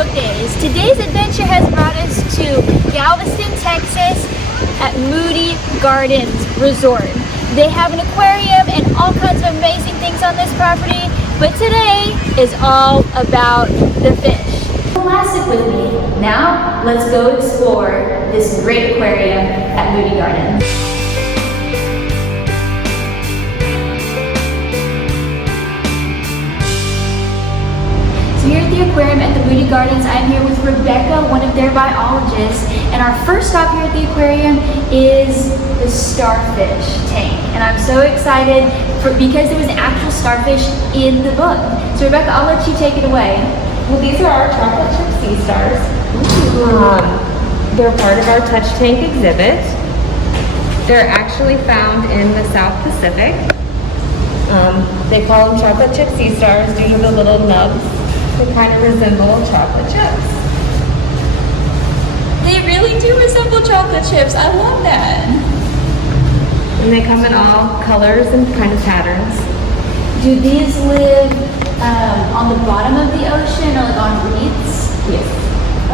book days. Today's adventure has brought us to Galveston, Texas at Moody Gardens Resort. They have an aquarium and all kinds of amazing things on this property, but today is all about the fish. Classic with me. Now, let's go explore this great aquarium at Moody Gardens. So here at the aquarium at the Moody Gardens, I'm here with Rebecca, one of their biologists, and our first stop here at the aquarium is the starfish tank. And I'm so excited because there was an actual starfish in the book. So Rebecca, I'll let you take it away. Well, these are our chocolate chip sea stars. They're part of our touch tank exhibit. They're actually found in the South Pacific. They call them chocolate chip sea stars due to the little nubs that kind of resemble chocolate chips. They really do resemble chocolate chips. I love that. And they come in all colors and kind of patterns. Do these live on the bottom of the ocean or like on reefs? Yes.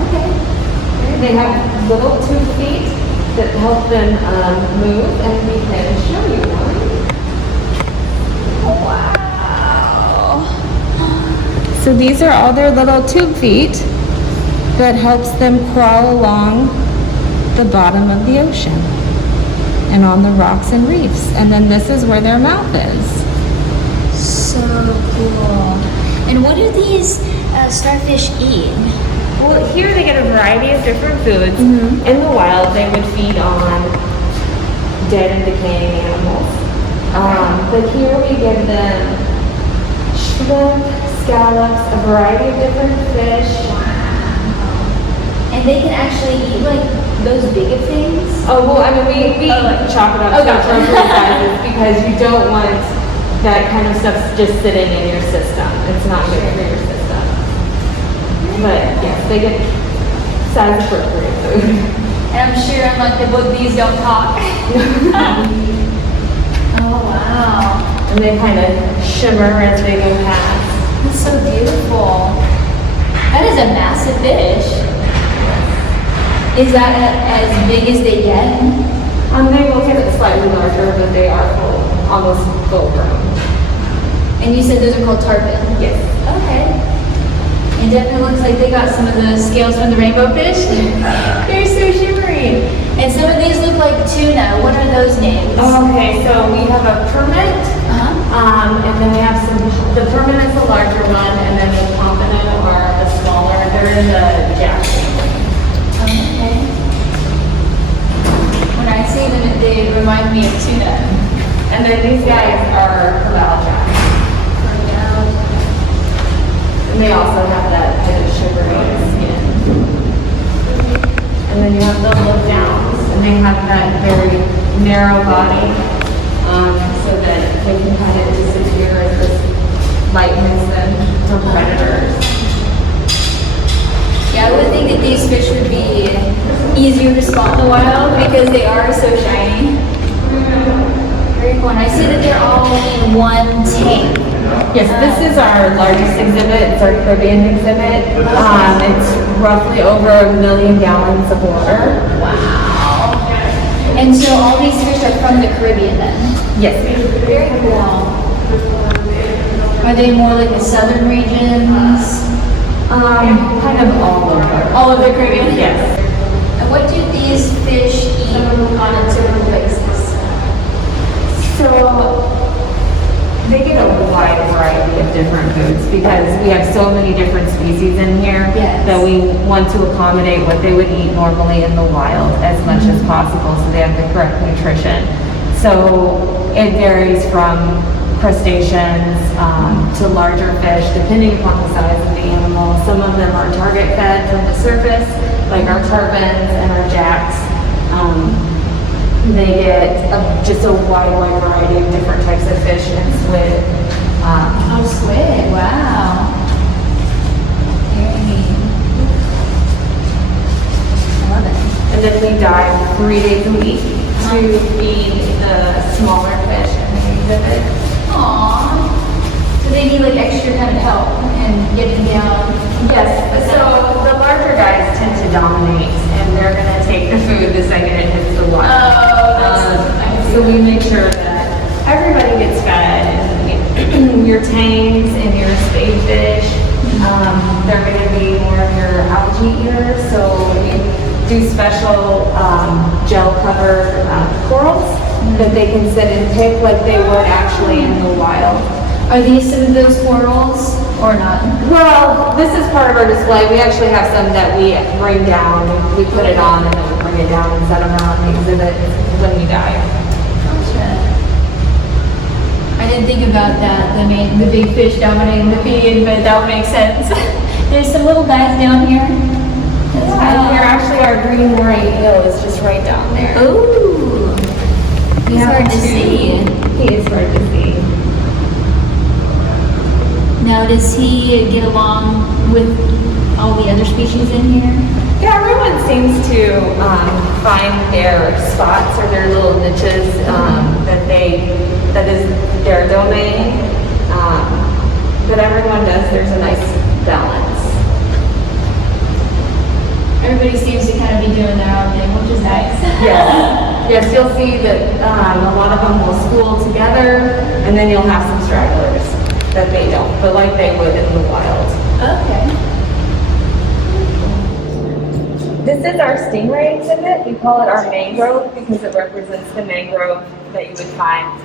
Okay. They have little tube feet that help them move, and we can show you one. Wow. So these are all their little tube feet that helps them crawl along the bottom of the ocean and on the rocks and reefs. And then this is where their mouth is. So cool. And what do these starfish eat? Well, here they get a variety of different foods. In the wild, they would feed on dead and decaying animals. But here we give them shrimp, scallops, a variety of different fish. And they can actually eat like those bigger things? Oh, well, I mean, we chop it up to appropriate sizes because you don't want that kind of stuff just sitting in your system. It's not good for your system. But yes, they get size appropriate food. And I'm sure unlike the book, these don't talk. Oh, wow. And they kind of shimmer as they go past. That's so beautiful. That is a massive fish. Is that as big as they get? They will get slightly larger, but they are almost full grown. And you said those are called tarpon? Yes. Okay. It definitely looks like they got some of the scales from the rainbow fish. They're so shimmery. And some of these look like tuna. What are those names? Okay, so we have a permit, and then we have the permanent's the larger one, and then the pompano are the smaller. They're in the jack family. Okay. When I see them, they remind me of tuna. And then these guys are halal jacks. And they also have that kind of sugary skin. And then you have the look downs, and they have that very narrow body, so that they can kind of disappear as this light hits them from predators. Yeah, I would think that these fish would be easier to spot in the wild because they are so shiny. Very cool. And I see that they're all in one tank. Yes, this is our largest exhibit. It's our Caribbean exhibit. It's roughly over 1 million gallons of water. Wow. And so all these fish are from the Caribbean then? Yes. Very cool. Are they more like the southern regions? Kind of all over. All of the Caribbean? Yes. And what do these fish eat on a typical basis? So they get a wide variety of different foods because we have so many different species in here that we want to accommodate what they would eat normally in the wild as much as possible so they have the correct nutrition. So it varies from crustaceans to larger fish depending upon the size of the animal. Some of them are target fed from the surface, like our tarpons and our jacks. They get just a wide variety of different types of fish and squid. Squid, wow. Very neat. I love it. And then we dive 3 days a week to feed the smaller fish in the exhibit. Aww. So they need like extra kind of help and getting down. Yes, so So we make sure that everybody gets fed, and your tanks and your spade fish. They're going to be more of your algae eaters, so we do special gel-covered corals that they can sit and pick like they would actually in the wild. Are these some of those corals or not? Well, this is part of our display. We actually have some that we bring down. We put it on and then we bring it down and set them around the exhibit when we dive. I didn't think about that, the big fish dominating the feed, but that would make sense. There's some little guys down here. And here actually our green moray eel is just right down there. Ooh. He's hard to see. He is hard to see. Now, does he get along with all the other species in here? Yeah, everyone seems to find their spots or their little niches that is their domain. But everyone does. There's a nice balance. Everybody seems to kind of be doing their own thing, which is nice. Yes, you'll see that a lot of them will school together, and then you'll have some stragglers that they don't, but like they would in the wild. Okay. This is our stingray exhibit. We call it our mangrove because it represents the mangrove that you would find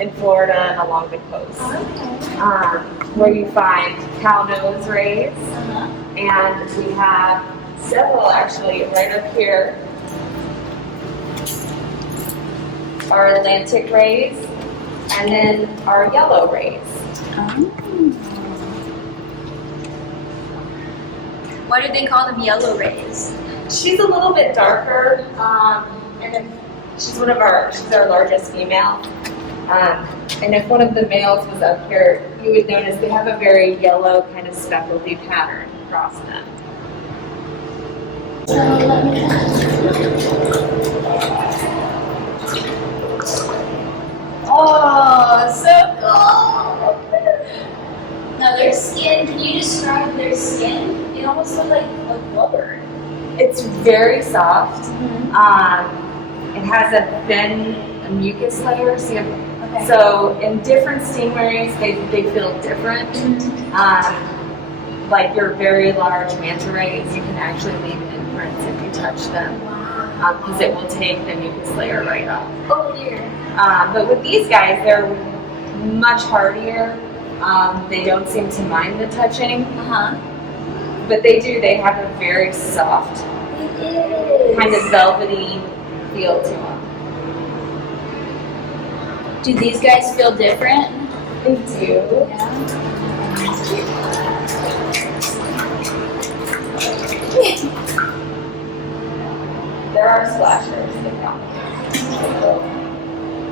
in Florida and along the coast. Where you find cow nose rays, and we have several actually right up here. Our Atlantic rays, and then our yellow rays. Why do they call them yellow rays? She's a little bit darker, and she's our largest female. And if one of the males was up here, you would notice they have a very yellow kind of speckledy pattern across them. Oh, so cool! Now their skin, can you describe their skin? It almost looks like a blubber. It's very soft. It has a thin mucus layer. So in different stingrays, they feel different. Like your very large manta rays, you can actually leave imprints if you touch them, because it will take the mucus layer right off. Oh dear. But with these guys, they're much hardier. They don't seem to mind the touching. But they do. They have a very soft, kind of velvety feel to them. Do these guys feel different? They do. There are splashers that come.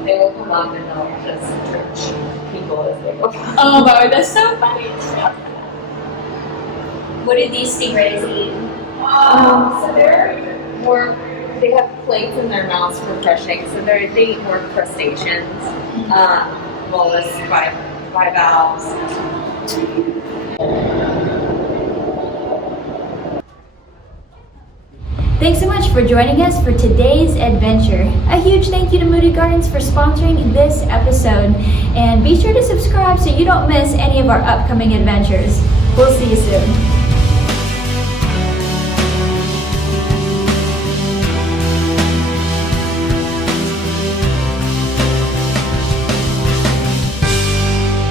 They will come up and they'll just touch people as they go. Oh my, that's so funny. What do these stingrays eat? So they have plates in their mouths for crushing, so they eat more crustaceans, mollusks, bivalves. Thanks so much for joining us for today's adventure. A huge thank you to Moody Gardens for sponsoring this episode. And be sure to subscribe so you don't miss any of our upcoming adventures. We'll see you soon.